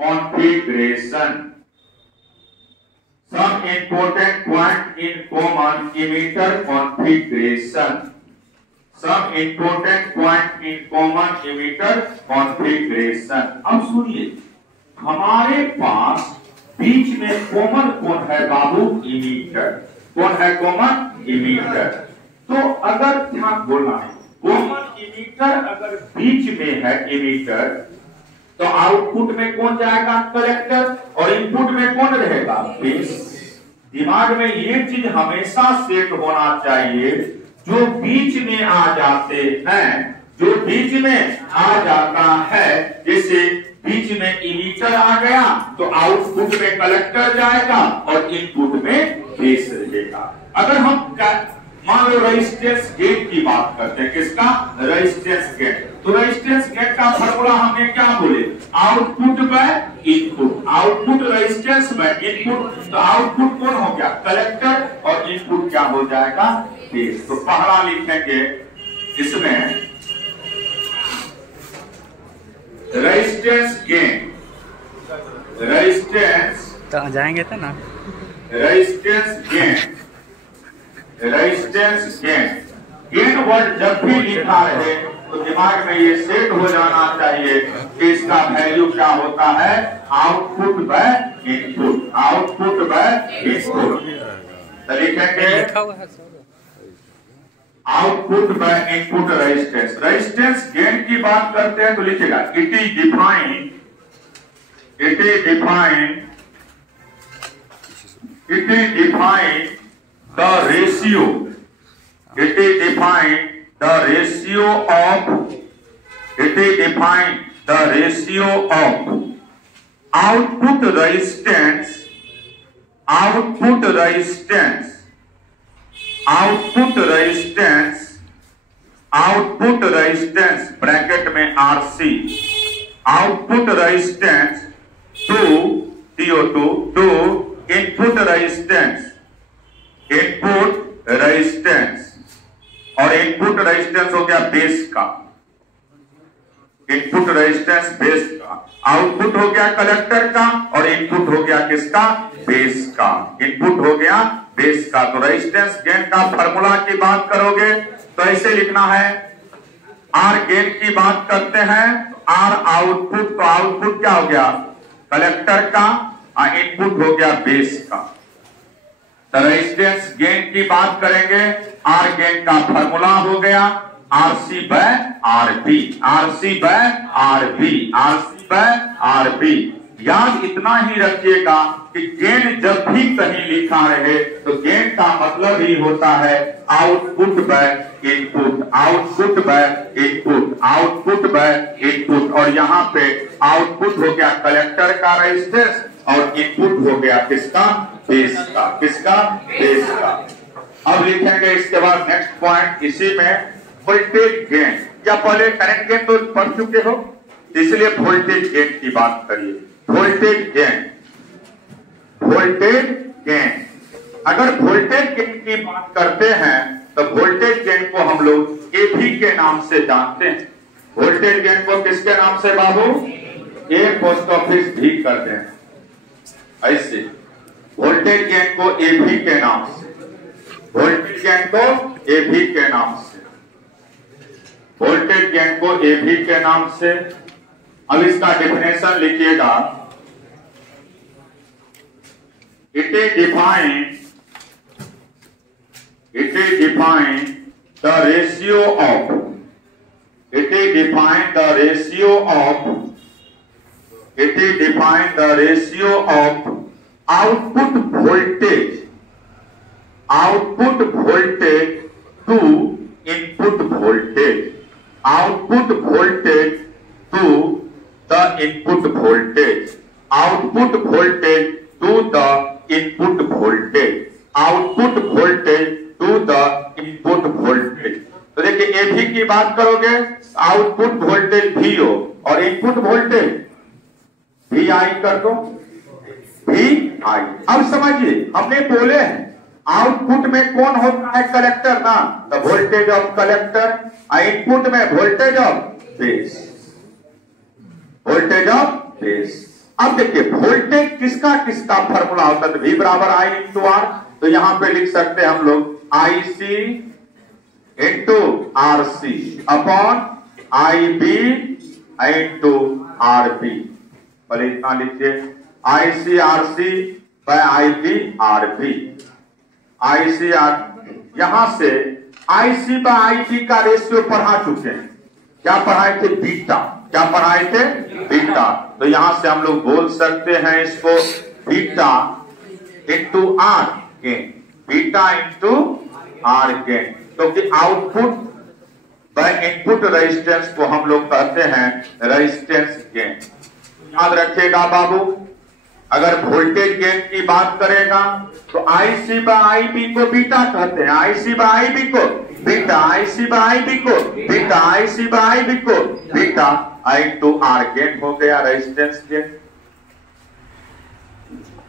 configuration. Some important point in common emitter configuration. Some important point in common emitter configuration. अब सुनिए, हमारे पास बीच में common कौन है बाबू? इमीटर। कौन है कॉमन? इमीटर। तो अगर ध्यान बोलना है, कॉमन इमीटर अगर बीच में है इमीटर, तो आउटपुट में कौन जाएगा? कलेक्टर। और इनपुट में कौन रहेगा? बेस। दिमाग में ये चीज हमेशा सेट होना चाहिए, जो बीच में आ जाते हैं, जो बीच में आ जाता है, जैसे बीच में इमीटर आ गया तो आउटपुट में कलेक्टर जाएगा और इनपुट में बेस रहेगा। अगर हम मान लो रेजिस्टेंस गेट की बात करते हैं, किसका? Resistance gain. तो रेजिस्टेंस गेट का फॉर्मूला हमने क्या बोले? Output by input. Output resistance by input. तो आउटपुट कौन हो गया? कलेक्टर, और इनपुट क्या हो जाएगा? बेस। तो पहला लिखेंगे इसमें रेजिस्टेंस गेन। रेजिस्टेंस तो जाएंगे तो ना, resistance gain. Resistance gain. Gain word जब भी लिखा है तो दिमाग में ये सेट हो जाना चाहिए कि इसका वैल्यू क्या होता है? Output by input. Output by input. तो लिखेंगे output by input resistance. Resistance gain की बात करते हैं तो लिखेगा it is defined the ratio. It is defined the ratio of output resistance bracket में RC, output resistance to CO2 to input resistance, और इनपुट रेजिस्टेंस हो गया बेस का। इनपुट रेजिस्टेंस बेस का, आउटपुट हो गया कलेक्टर का, और इनपुट हो गया किसका? बेस का। इनपुट हो गया बेस का। तो रेजिस्टेंस गेन का फॉर्मूला की बात करोगे तो ऐसे लिखना है, आर गेन की बात करते हैं तो आर आउटपुट, तो आउटपुट क्या हो गया? कलेक्टर का, और इनपुट हो गया बेस का। तो रेजिस्टेंस गेन की बात करेंगे, आर गेन का फॉर्मूला हो गया RC by RB। RC by RB। RC by RB। याद इतना ही रखिएगा कि गेन जब भी कहीं लिखा रहे तो गेन का मतलब ही होता है output by input. Output by input. Output by input. और यहाँ पे आउटपुट हो गया कलेक्टर का रेजिस्टेंस, और इनपुट हो गया किसका? बेस का। किसका? बेस का। अब लिखेंगे इसके बाद नेक्स्ट पॉइंट, इसी में वोल्टेज गेन, या पहले करंट गेन तो पढ़ चुके हो, इसलिए वोल्टेज गेन की बात करिए। Voltage gain. वोल्टेज गेन, अगर वोल्टेज गेन की बात करते हैं तो वोल्टेज गेन को हम लोग एवी के नाम से जानते हैं। वोल्टेज गेन को किसके नाम से बाबू? ए पोस्ट ऑफिस भी करते हैं ऐसे। वोल्टेज गेन को एवी के नाम से, वोल्टेज गेन को एवी के नाम से, वोल्टेज गेन को एवी के नाम से। अब इसका डेफिनेशन लिखिएगा, it is defined the ratio of, it is defined the ratio of output voltage to input voltage, output voltage to the input voltage, output voltage to the input voltage, output voltage to the input voltage। तो देखिए एवी की बात करोगे, output voltage VO और input voltage VI कर दो, VI। अब समझिए, हमने बोले हैं आउटपुट में कौन होता है? कलेक्टर ना, तो वोल्टेज ऑफ कलेक्टर, इनपुट में voltage of base, voltage of base. अब देखिए वोल्टेज किसका किसका फॉर्मूला होता है, V बराबर I इंटू आर। तो यहां पे लिख सकते हैं हम लोग IC into RC upon IB into RB। पहले इतना लिखिए IC RC by IB RB। IC यहां से IC बाय IB का रेशियो पढ़ा चुके हैं। क्या पढ़ाए थे, बीटा। क्या पढ़ाए थे, बीटा। तो यहां से हम लोग बोल सकते हैं इसको beta into R gain, beta into R gain. क्योंकि आउटपुट बाय इनपुट रेजिस्टेंस को हम लोग कहते हैं रेजिस्टेंस गेन। याद रखिएगा बाबू, अगर वोल्टेज गेन की बात करेगा तो IC बाय IB को बीटा कहते हैं, IC बाय IB को बीटा, IC बाय IB को बीटा, IC बाय IB को बीटा इंटू आर गेन हो गया रेजिस्टेंस गेन।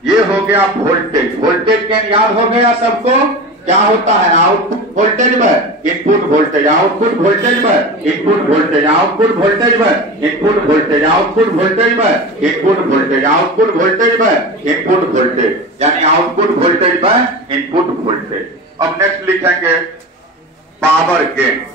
ये हो गया वोल्टेज। वोल्टेज गेन याद हो गया सबको, क्या होता है, आउटपुट वोल्टेज में इनपुट वोल्टेज, आउटपुट वोल्टेज में इनपुट वोल्टेज, आउटपुट वोल्टेज में इनपुट वोल्टेज, आउटपुट वोल्टेज में इनपुट वोल्टेज, आउटपुट वोल्टेज में इनपुट वोल्टेज, यानी आउटपुट वोल्टेज में इनपुट वोल्टेज। अब नेक्स्ट लिखेंगे पावर गेन।